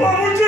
我不去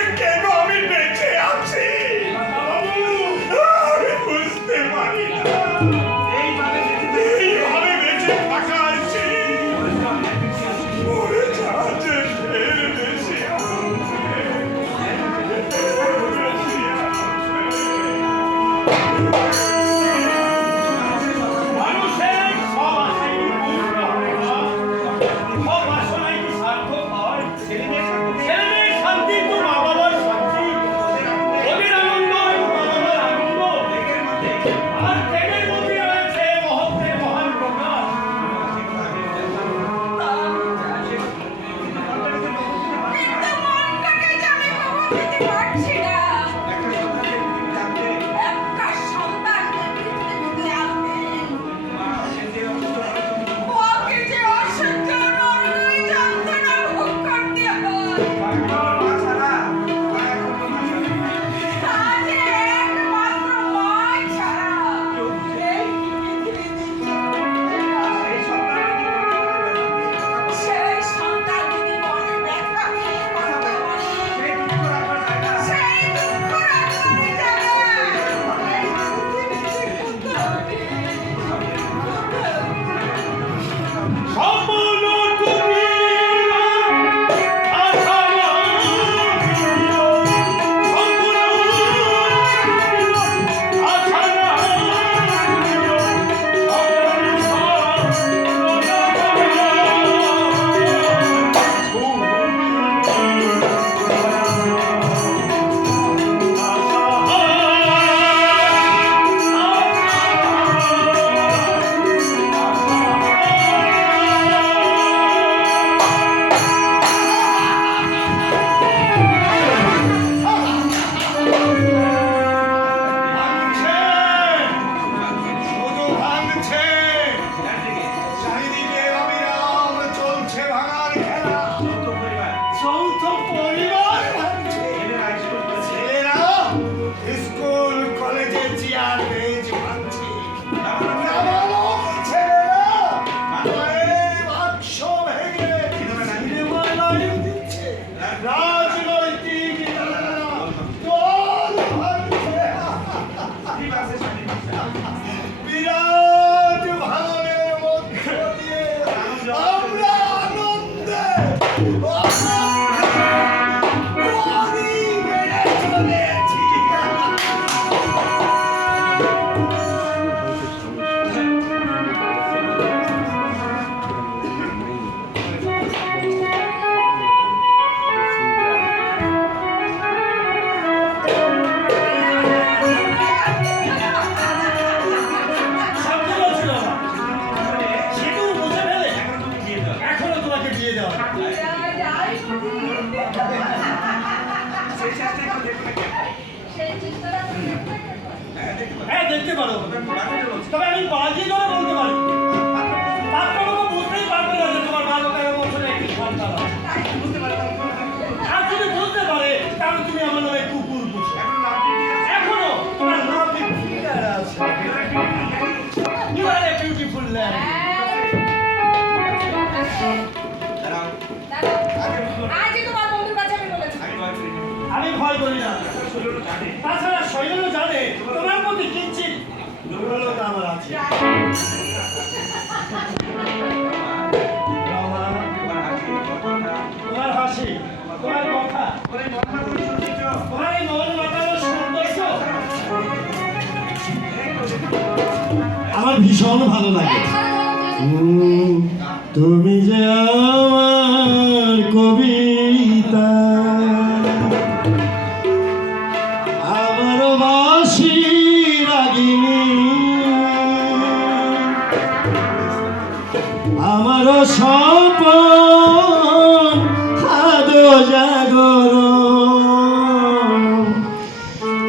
আমার তাছাড়া জানে, তোমার দুর্বলতা আমার আছে। তোমার হাসি, তোমার কথা আমার ভীষণ ভালো লাগে। তুমি যে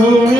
Oh.